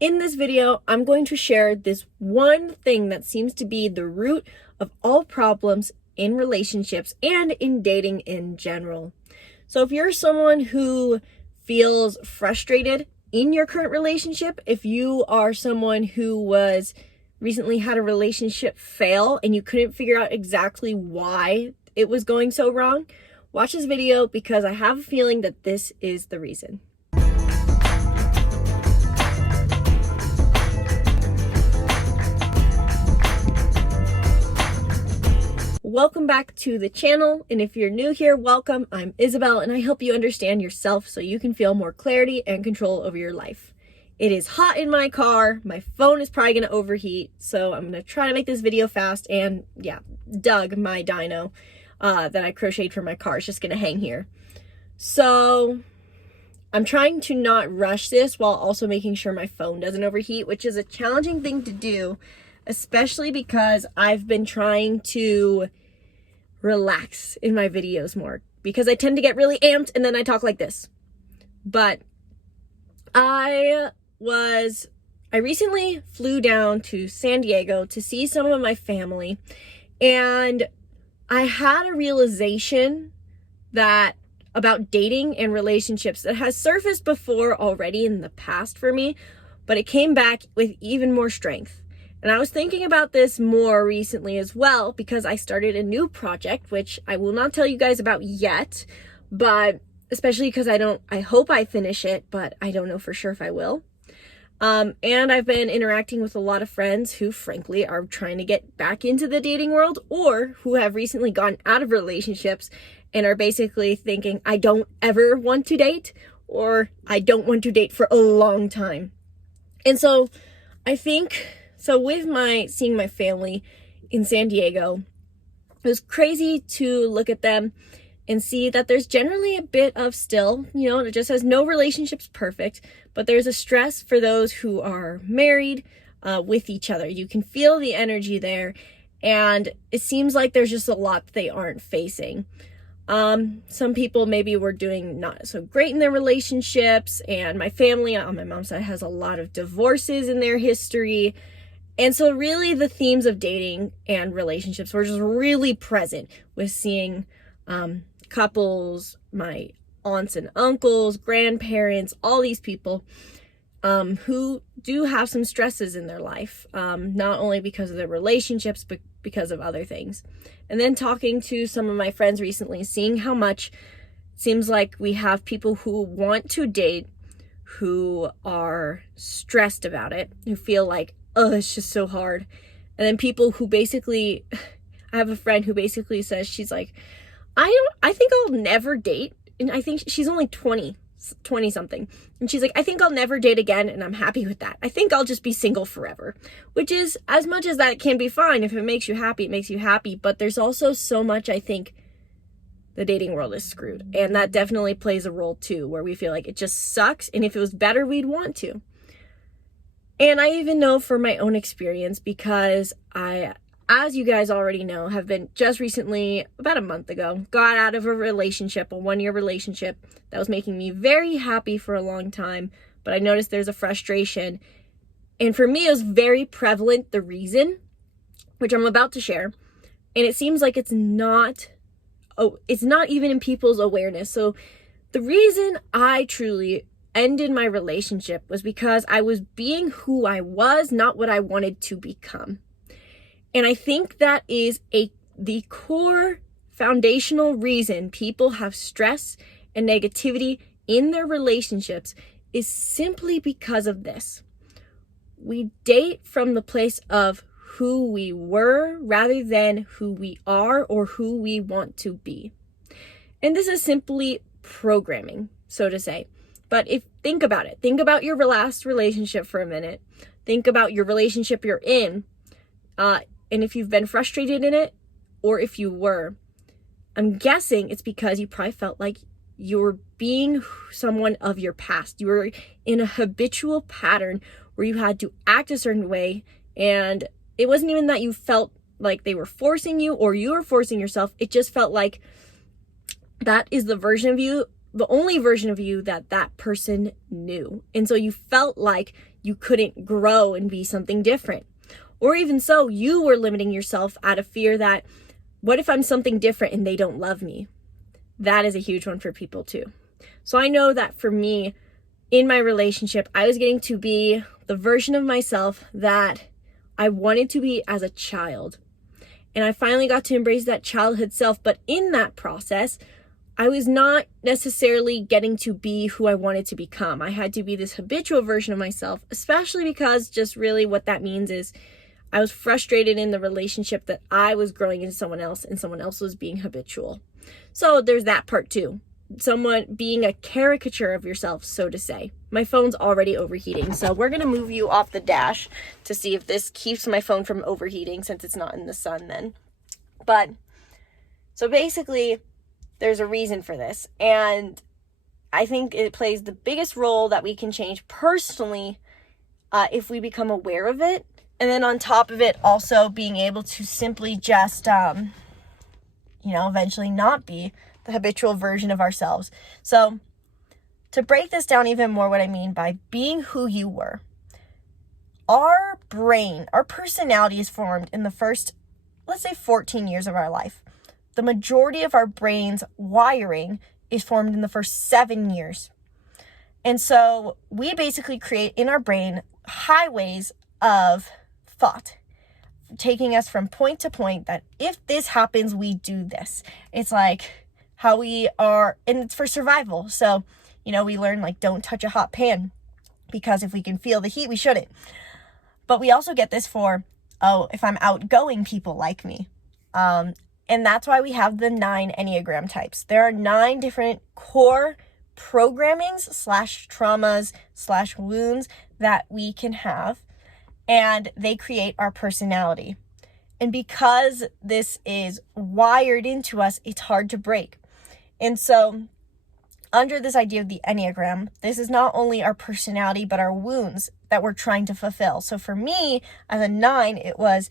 In this video, I'm going to share this one thing that seems to be the root of all problems in relationships and in dating in general. So if you're someone who feels frustrated in your current relationship, if you are someone who recently had a relationship fail and you couldn't figure out exactly why it was going so wrong, watch this video because I have a feeling that this is the reason. Welcome back to the channel, and if you're new here, welcome. I'm Isabelle, and I help you understand yourself so you can feel more clarity and control over your life. It is hot in my car. My phone is probably going to overheat, so I'm going to try to make this video fast. And yeah, Doug, my dino that I crocheted for my car, is just going to hang here. So I'm trying to not rush this while also making sure my phone doesn't overheat, which is a challenging thing to do, especially because I've been trying to relax in my videos more because I tend to get really amped and then I talk like this. But I recently flew down to San Diego to see some of my family, and I had a realization about dating and relationships that has surfaced before already in the past for me, but it came back with even more strength. And I was thinking about this more recently as well because I started a new project, which I will not tell you guys about yet, but especially because I hope I finish it, but I don't know for sure if I will. And I've been interacting with a lot of friends who frankly are trying to get back into the dating world or who have recently gone out of relationships and are basically thinking, I don't ever want to date, or I don't want to date for a long time. And so I think, with seeing my family in San Diego, it was crazy to look at them and see that there's generally a bit of still, it just says no relationship's perfect, but there's a stress for those who are married with each other. You can feel the energy there, and it seems like there's just a lot that they aren't facing. Some people maybe were doing not so great in their relationships, and my family on my mom's side has a lot of divorces in their history. And so really the themes of dating and relationships were just really present with seeing couples, my aunts and uncles, grandparents, all these people who do have some stresses in their life, not only because of their relationships, but because of other things. And then talking to some of my friends recently, seeing how much it seems like we have people who want to date who are stressed about it, who feel like, oh, it's just so hard. And then people who basically, I have a friend who basically says, she's like, I think I'll never date. And I think she's only 20 something. And she's like, I think I'll never date again. And I'm happy with that. I think I'll just be single forever, which is, as much as that can be fine. If it makes you happy, it makes you happy. But there's also so much, I think, the dating world is screwed. And that definitely plays a role too, where we feel like it just sucks. And if it was better, we'd want to. And I even know from my own experience, because I, as you guys already know, have been just recently, about a month ago, got out of a relationship, a 1-year relationship that was making me very happy for a long time. But I noticed there's a frustration. And for me, it was very prevalent, the reason, which I'm about to share. And it seems like it's not even in people's awareness. So the reason I truly ended my relationship was because I was being who I was, not what I wanted to become. And I think that is the core foundational reason people have stress and negativity in their relationships is simply because of this. We date from the place of who we were rather than who we are or who we want to be. And this is simply programming, so to say. But think about it. Think about your last relationship for a minute. Think about your relationship you're in. And if you've been frustrated in it, or if you were, I'm guessing it's because you probably felt like you were being someone of your past. You were in a habitual pattern where you had to act a certain way. And it wasn't even that you felt like they were forcing you or you were forcing yourself. It just felt like that is the version of you, the only version of you that person knew. And so you felt like you couldn't grow and be something different. Or even so, you were limiting yourself out of fear that, what if I'm something different and they don't love me? That is a huge one for people too. So I know that for me, in my relationship, I was getting to be the version of myself that I wanted to be as a child. And I finally got to embrace that childhood self. But in that process, I was not necessarily getting to be who I wanted to become. I had to be this habitual version of myself, especially because just really what that means is I was frustrated in the relationship that I was growing into someone else and someone else was being habitual. So there's that part too. Someone being a caricature of yourself, so to say. My phone's already overheating, so we're going to move you off the dash to see if this keeps my phone from overheating since it's not in the sun then. But, so basically, there's a reason for this, and I think it plays the biggest role that we can change personally if we become aware of it, and then on top of it, also being able to simply just, eventually not be the habitual version of ourselves. So to break this down even more, what I mean by being who you were, our brain, our personality is formed in the first, let's say 14 years of our life. The majority of our brain's wiring is formed in the first 7 years. And so we basically create in our brain highways of thought, taking us from point to point that if this happens, we do this. It's like how we are, and it's for survival. So, we learn like don't touch a hot pan because if we can feel the heat, we shouldn't. But we also get this for, if I'm outgoing, people like me. And that's why we have the 9 Enneagram types. There are 9 different core programmings / traumas / wounds that we can have, and they create our personality. And because this is wired into us, it's hard to break. And so under this idea of the Enneagram, this is not only our personality, but our wounds that we're trying to fulfill. So for me, as a 9, it was,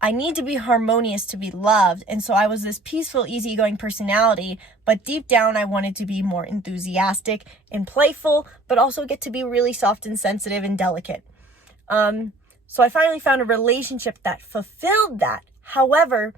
I need to be harmonious to be loved. And so I was this peaceful, easygoing personality, but deep down, I wanted to be more enthusiastic and playful, but also get to be really soft and sensitive and delicate. So I finally found a relationship that fulfilled that. However,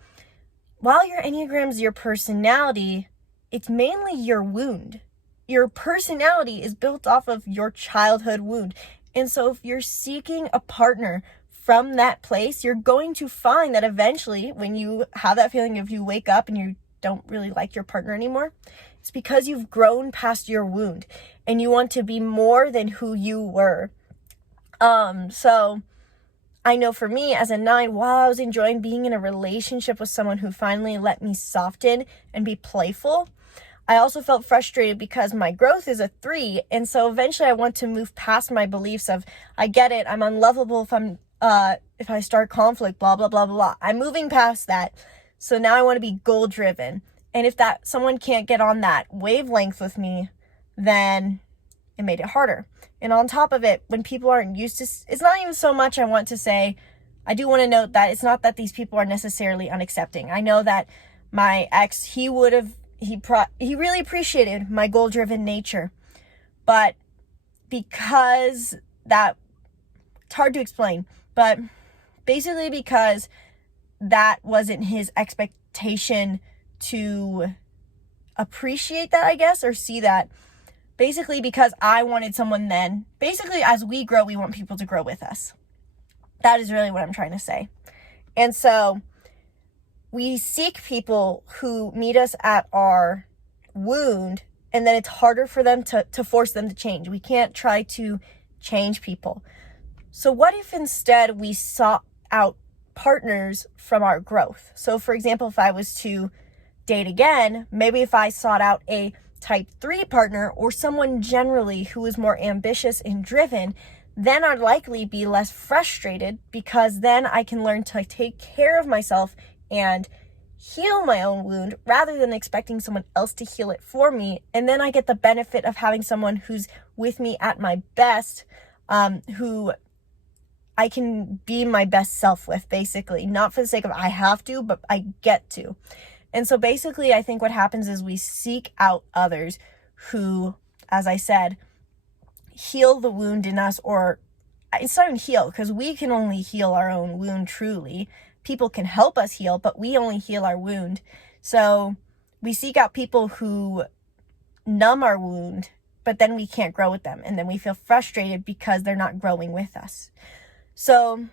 while your Enneagram is your personality, it's mainly your wound. Your personality is built off of your childhood wound. And so if you're seeking a partner from that place, you're going to find that eventually when you have that feeling of you wake up and you don't really like your partner anymore, it's because you've grown past your wound and you want to be more than who you were. So I know for me as a 9, while I was enjoying being in a relationship with someone who finally let me soften and be playful, I also felt frustrated because my growth is a 3. And so eventually I want to move past my beliefs of, I get it, I'm unlovable if I start conflict, blah, blah, blah, blah. I'm moving past that. So now I want to be goal driven. And if that someone can't get on that wavelength with me, then it made it harder. And on top of it, when people aren't used to, it's not even so much I want to say, I do want to note that it's not that these people are necessarily unaccepting. I know that my ex, he really appreciated my goal-driven nature. But because that, it's hard to explain, but basically because that wasn't his expectation to appreciate that, I guess, or see that. Basically because I wanted someone then, basically as we grow, we want people to grow with us. That is really what I'm trying to say. And so we seek people who meet us at our wound, and then it's harder for them to force them to change. We can't try to change people. So what if instead we sought out partners from our growth? So for example, if I was to date again, maybe if I sought out a type 3 partner or someone generally who is more ambitious and driven, then I'd likely be less frustrated because then I can learn to take care of myself and heal my own wound rather than expecting someone else to heal it for me. And then I get the benefit of having someone who's with me at my best, who I can be my best self with, basically. Not for the sake of I have to, but I get to. And so basically, I think what happens is we seek out others who, as I said, heal the wound in us, or it's not even heal, because we can only heal our own wound truly. People can help us heal, but we only heal our wound. So we seek out people who numb our wound, but then we can't grow with them. And then we feel frustrated because they're not growing with us. So,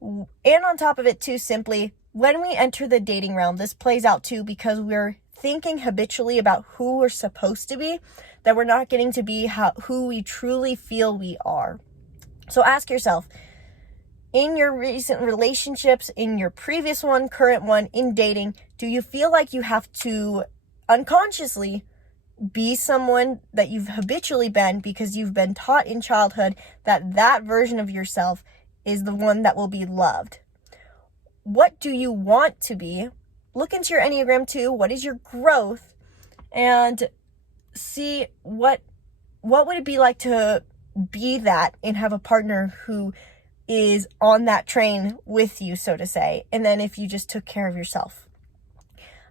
and on top of it too, simply, when we enter the dating realm, this plays out too because we're thinking habitually about who we're supposed to be, that we're not getting to be who we truly feel we are. So ask yourself, in your recent relationships, in your previous one, current one, in dating, do you feel like you have to unconsciously be someone that you've habitually been because you've been taught in childhood that that version of yourself is the one that will be loved? What do you want to be? Look into your Enneagram too. What is your growth? And see what would it be like to be that and have a partner who is on that train with you, so to say. And then if you just took care of yourself.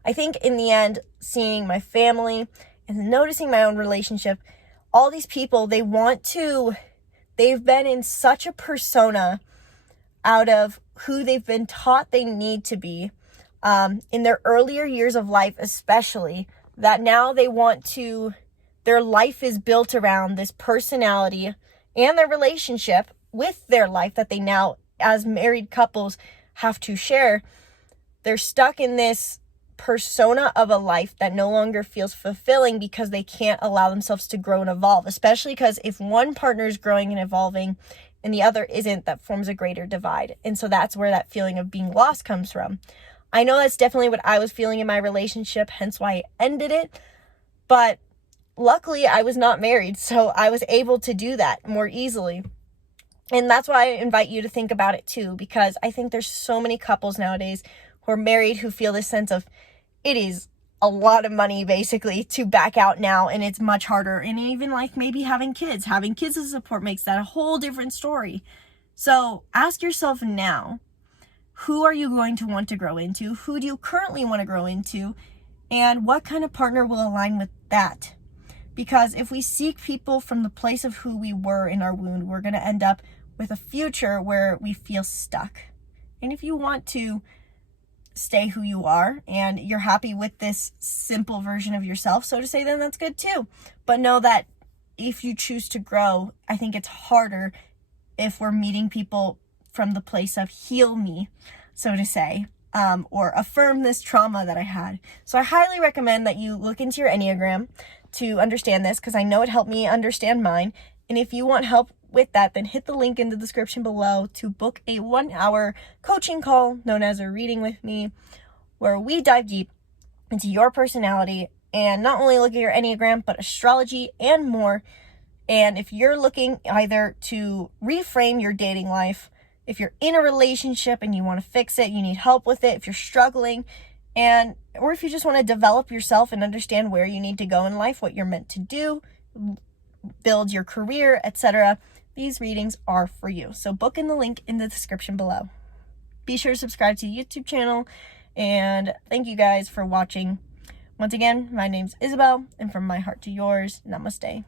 I think in the end, seeing my family and noticing my own relationship, all these people, they've been in such a persona out of who they've been taught they need to be in their earlier years of life, especially, that now their life is built around this personality and their relationship with their life that they now, as married couples, have to share. They're stuck in this persona of a life that no longer feels fulfilling because they can't allow themselves to grow and evolve, especially because if one partner is growing and evolving and the other isn't, that forms a greater divide. And so that's where that feeling of being lost comes from. I know that's definitely what I was feeling in my relationship, hence why I ended it. But luckily I was not married, so I was able to do that more easily. And that's why I invite you to think about it too, because I think there's so many couples nowadays who are married who feel this sense of, it is a lot of money basically to back out now, and it's much harder. And even like maybe having kids as a support makes that a whole different story. So ask yourself now, who are you going to want to grow into? Who do you currently want to grow into? And what kind of partner will align with that? Because if we seek people from the place of who we were in our wound, we're going to end up with a future where we feel stuck. And if you want to stay who you are and you're happy with this simple version of yourself, so to say, then that's good too. But know that if you choose to grow, I think it's harder if we're meeting people from the place of heal me, so to say, or affirm this trauma that I had. So I highly recommend that you look into your Enneagram to understand this, because I know it helped me understand mine. And if you want help with that, then hit the link in the description below to book a 1-hour coaching call known as a reading with me, where we dive deep into your personality and not only look at your Enneagram, but astrology and more. And if you're looking either to reframe your dating life, if you're in a relationship and you want to fix it, you need help with it, if you're struggling, or if you just want to develop yourself and understand where you need to go in life, what you're meant to do, build your career, etc., these readings are for you. So book in the link in the description below. Be sure to subscribe to the YouTube channel, and thank you guys for watching. Once again, my name's Isabelle, and from my heart to yours, namaste.